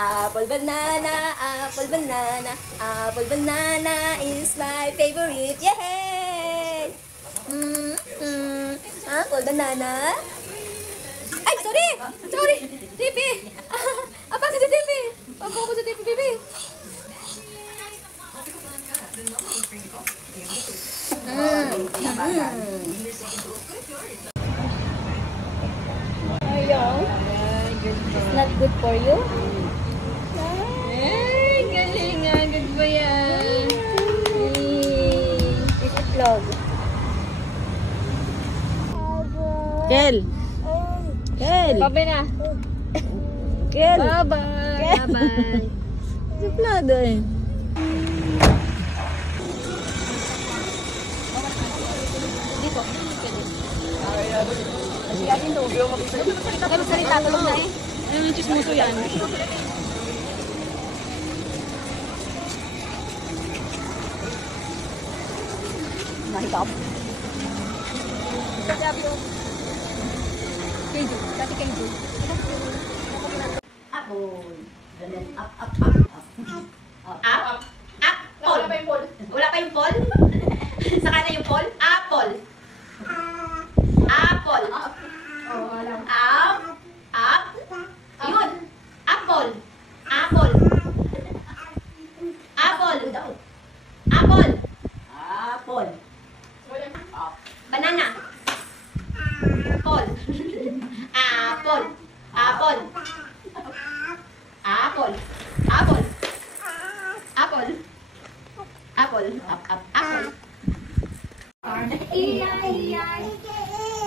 Apple banana, apple banana, apple banana is my favorite. Yay! Apple banana. Ay, sorry! Sorry! Tipi! Apa ka sa Tipi? Apa ko sa Tipi, baby? Ayaw. It's not good for you? Ay, galing nga. Good ba yan? It's itlog. Kel! Kel! Bye na. Kel! Bye-bye. Bye-bye. Suplado eh. Dito. Pero salita, tulong na eh. Ano yung chismoso yan? Mahikap. Keju. Dati keju. Apple. Up, up, up, up. Up. Apple. Wala pa yung pol. Wala pa yung pol? Saka na yung pol? Apple. Apple. Up. Up. Yun. Apple. Apple. Apple. Apple. Apple. Banana. Apple. Apple. Apple. Apple. Apple. Apple. Apple. Apple. E-I-E-I.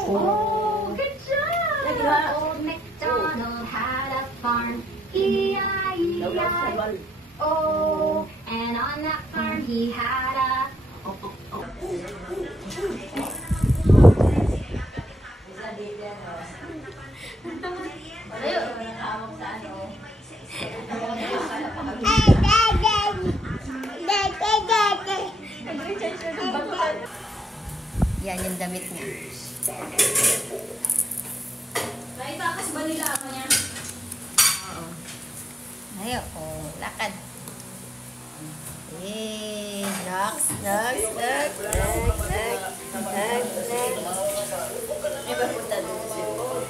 Oh, good job. Old MacDonald had a farm. E-I-E-I. Oh, and on that farm he had a... Yan yung damit niya. Naitakas ba nila ako niya? Oo. Ayaw, oh, lakad. Eh, next. May papunta doon.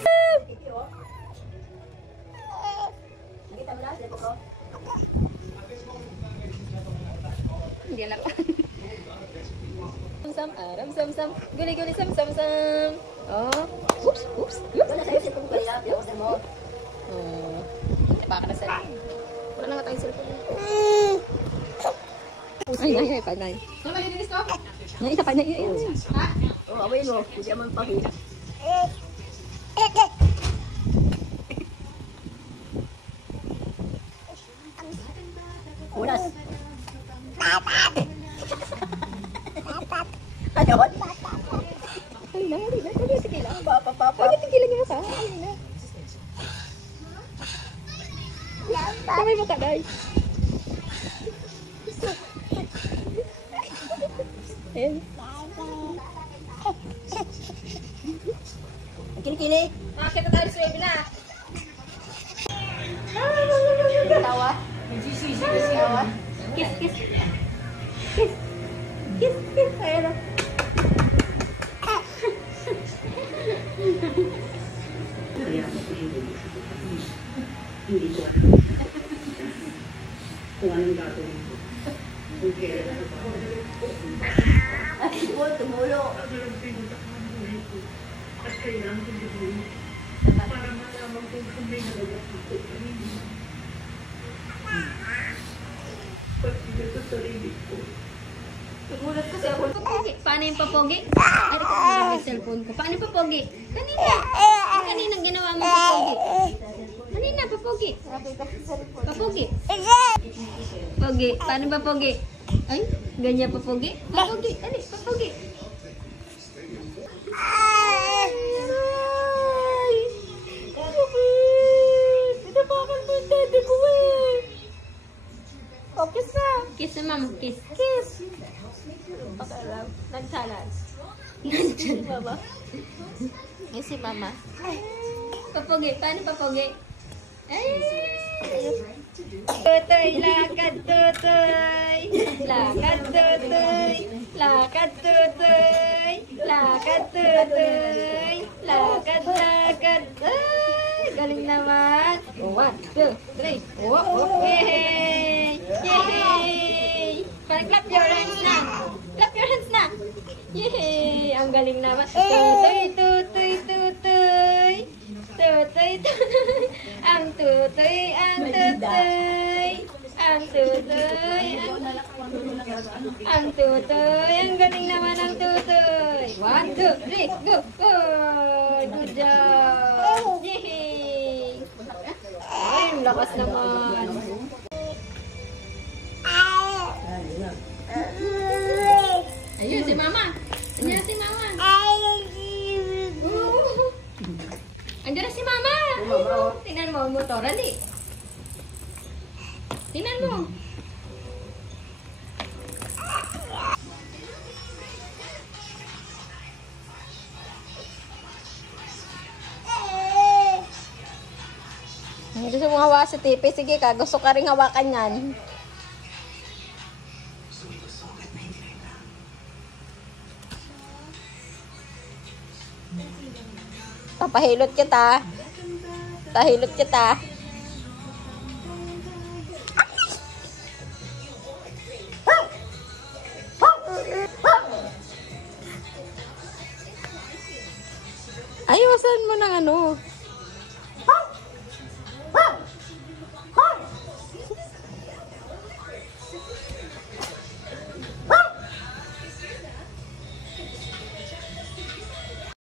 Hindi lang. Sam, aram, sam. Guli, sam. Oh. Oops. Wala sa'yo cellphone ko nila. Pinakostan mo. Oh. Baka na sa'yo. Wala na nga tayong cellphone. Ay, panay. Ano ba yung dinis ko? Isa pa na. Ha? Oo, awayin mo. Hindi naman pahina. Unas. Ano? Ay na. Sige lang. Papa. Ay, tigilan niya pa. Ay na. Kamay mo tagay. Ayan. Ang kilikili. Nakakita tayo sa web na. Tawa. Tawa. Kiss. Ayan na. Kung anong gagawin ko. Ay, tumulo. At kailangan ko gawin para malaman kung may nalagak ako. Pati ito sa sarili ko. Nagulat kasi ako. Paano yung papogi? Ay, ko yung cellphone ko. Paano yung papogi? Kaninang ginawa mo papogi? Kanina, papogi. Papogi. Pogi. Paano papogi? Ay, ganyan papogi? Papogi. Ano, papogi. Ay! Pinabakan mo yung dede ko eh. Oh, kiss na. Kiss na, mama. Kiss. Pakialam. Nag-challenge. Si mama. Yes, si mama. Papogi. Paano papogi? Ay! Tutoy, lakad, tutoy. Lakad, tutoy. Lakad, tutoy. Lakad, tutoy. Lakad, lakad. Ay, galing naman. 1, 2, 3. Yay! Yay! Parang clap your hands na. Clap your hands na. Yay! Ang galing naman. Tutoy, tutoy, tutoy. Tutoy, tutoy. Ang tutoy, ang tutoy. Ang tutoy, ang tutoy. Ang galing naman ang tutoy. 1, 2, 3, go! Good! Good job! Yay! Ay, ang lakas naman. Ayun, si Mama. Andiyan na si Mama. Andiyan na si Mama. Tingnan mo, motoran di. Tingnan mo. Gusto mo hawakan sa tipi? Sige ka, gusto ka rin hawakan yan. Papahilot kita. Pahilot kita. Ayusan mo ng ano.